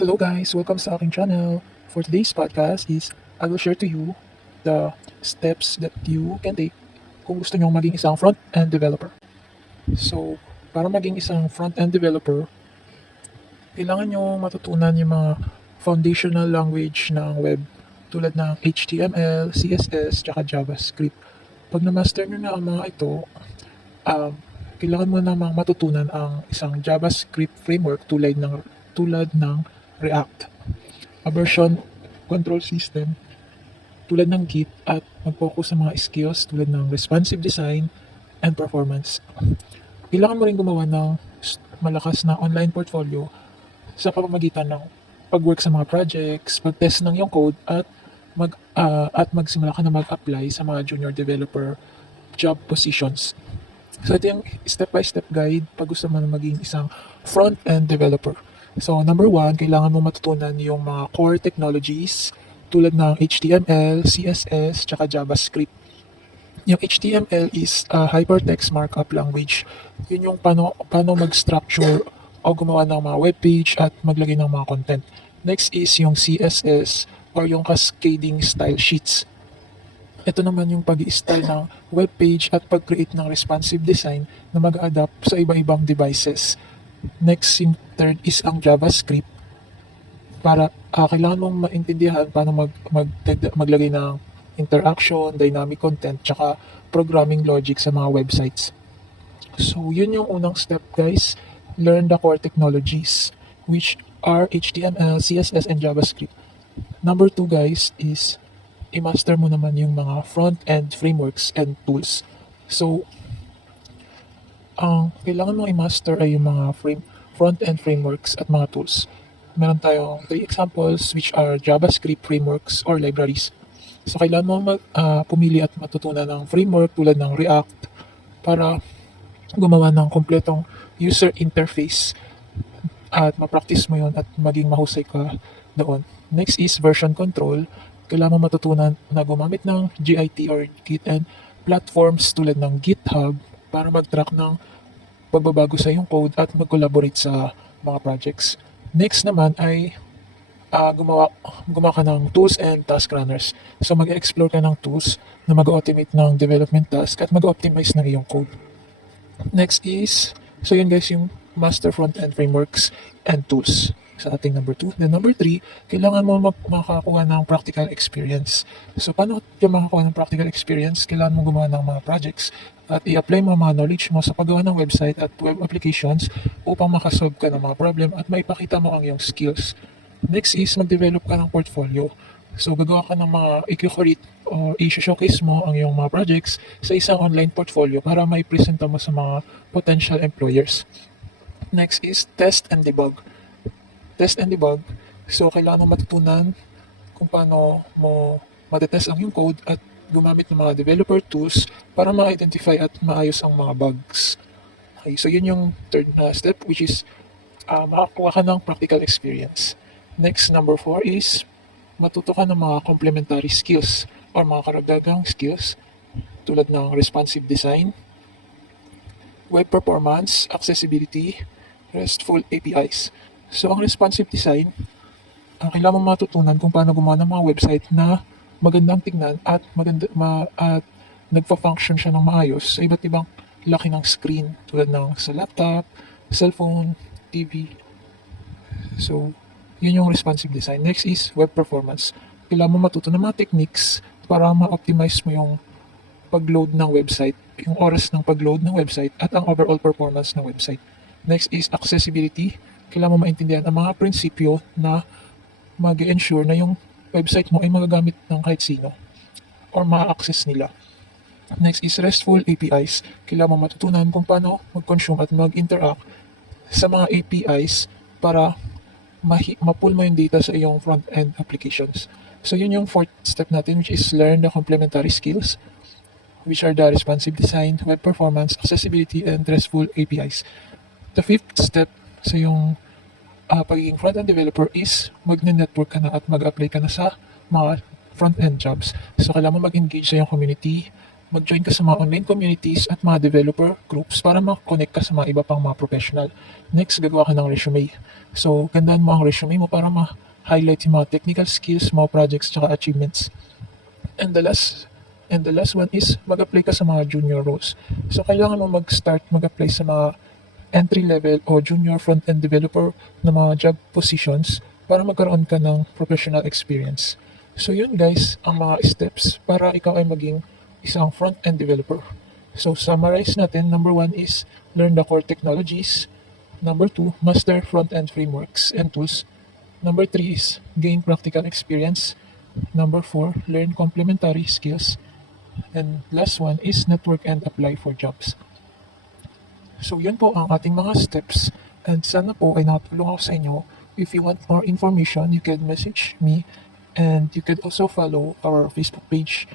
Hello guys, welcome sa aking channel. For today's podcast is I will share to you the steps that you can take kung gusto nyong maging isang front-end developer. So, para maging isang front-end developer, kailangan nyo matutunan yung mga foundational language ng web tulad ng HTML, CSS, tsaka JavaScript. Pag na-master nyo na ang mga ito, um, kailangan mo namang matutunan ang isang JavaScript framework tulad ng React, a version control system tulad ng Git, at mag-focus sa mga skills tulad ng responsive design and performance. Kailangan mo rin gumawa ng malakas na online portfolio sa pamamagitan ng pag-work sa mga projects, pag-test ng iyong code, at magsimula ka na mag-apply sa mga junior developer job positions. So ito yung step-by-step guide pag gusto mo na maging isang front-end developer. So number one, kailangan mo matutunan yung mga core technologies tulad ng HTML, CSS, tsaka JavaScript. Yung HTML is a hypertext markup language. Yun yung paano mag-structure o gumawa ng mga webpage at maglagay ng mga content. Next is yung CSS or yung cascading style sheets. Ito naman yung pag-i-style ng webpage at pag-create ng responsive design na mag-adapt sa iba-ibang devices. Next, yung third is ang JavaScript para kailangan mong maintindihan paano maglagay ng interaction, dynamic content, tsaka programming logic sa mga websites. So, yun yung unang step guys. Learn the core technologies which are HTML, CSS, and JavaScript. Number two guys is i-master mo naman yung mga front-end frameworks and tools. So, ang kailangan mong i-master ay yung mga front-end frameworks at mga tools. Meron tayong 3 examples which are JavaScript frameworks or libraries. So, kailangan mo pumili at matutunan ng framework tulad ng React para gumawa ng kompletong user interface at ma-practice mo yun at maging mahusay ka doon. Next is version control. Kailangan mo matutunan na gumamit ng Git or Git and platforms tulad ng GitHub para mag-track ng pagbabago sa iyong code at mag-collaborate sa mga projects. Next naman ay gumawa ka ng tools and task runners. So mag-explore ka ng tools na mag-automate ng development task at mag-optimize ng iyong code. Next is, so yun guys yung master front-end frameworks and tools sa ating number 2. Then number 3, kailangan mo makakuha ng practical experience. So paano ka makakuha ng practical experience? Kailangan mo gumawa ng mga projects at i-apply mo mga knowledge mo sa paggawa ng website at web applications upang makasolve ka ng mga problem at maipakita mo ang iyong skills. Next is mag-develop ka ng portfolio. So gagawa ka ng mga i-curate o i-showcase mo ang iyong mga projects sa isang online portfolio para mai-presenta mo sa mga potential employers. Next is test and debug. Test and debug. So kailangan mo matutunan kung paano mo matetest ang iyong code at gumamit ng mga developer tools para ma-identify at maayos ang mga bugs. Okay, so yun yung third na step which is makakuha ka ng practical experience. Next, number 4 is matuto ka ng mga complementary skills or mga karagdagang skills tulad ng responsive design, web performance, accessibility, RESTful APIs. So, ang responsive design, kailangan mo matutunan kung paano gumawa ng mga website na magandang tignan at nagfa-function siya ng maayos sa iba't ibang laki ng screen tulad ng sa laptop, cellphone, TV. So, yun yung responsive design. Next is web performance. Kailangan mo matuto ng mga techniques para ma-optimize mo yung pag-load ng website, yung oras ng pag-load ng website at ang overall performance ng website. Next is accessibility. Kailangan mo maintindihan ang mga prinsipyo na mag-ensure na yung website mo ay magagamit ng kahit sino or ma-access nila. Next is RESTful APIs. Kailangan mo matutunan kung paano mag-consume at mag-interact sa mga APIs para ma-pull mo yung data sa iyong front-end applications. So yun yung fourth step natin which is learn the complementary skills which are the responsive design, web performance, accessibility, and RESTful APIs. The fifth step sa yung pagiging front-end developer is magne-network ka na at mag-apply ka na sa mga front-end jobs. So kailangan mo mag-engage sa iyong community mag-join ka sa mga online communities at mga developer groups para makakonect ka sa mga iba pang mga professional. Next, gagawa ka ng resume. So, gandaan mo ang resume mo para ma-highlight yung mga technical skills, mga projects, tsaka achievements. And the last one is mag-apply ka sa mga junior roles. So, kailangan mo mag-start mag-apply sa mga entry level o junior front-end developer na mga job positions para magkaroon ka ng professional experience. So yun guys, ang mga steps para ikaw ay maging isang front-end developer. So summarize natin, number one is learn the core technologies. Number two, master front-end frameworks and tools. Number three is gain practical experience. Number four, learn complementary skills. And last one is network and apply for jobs. So yun po ang ating mga steps and sana po ay nakatulong ako sa inyo. If you want more information, you can message me and you can also follow our Facebook page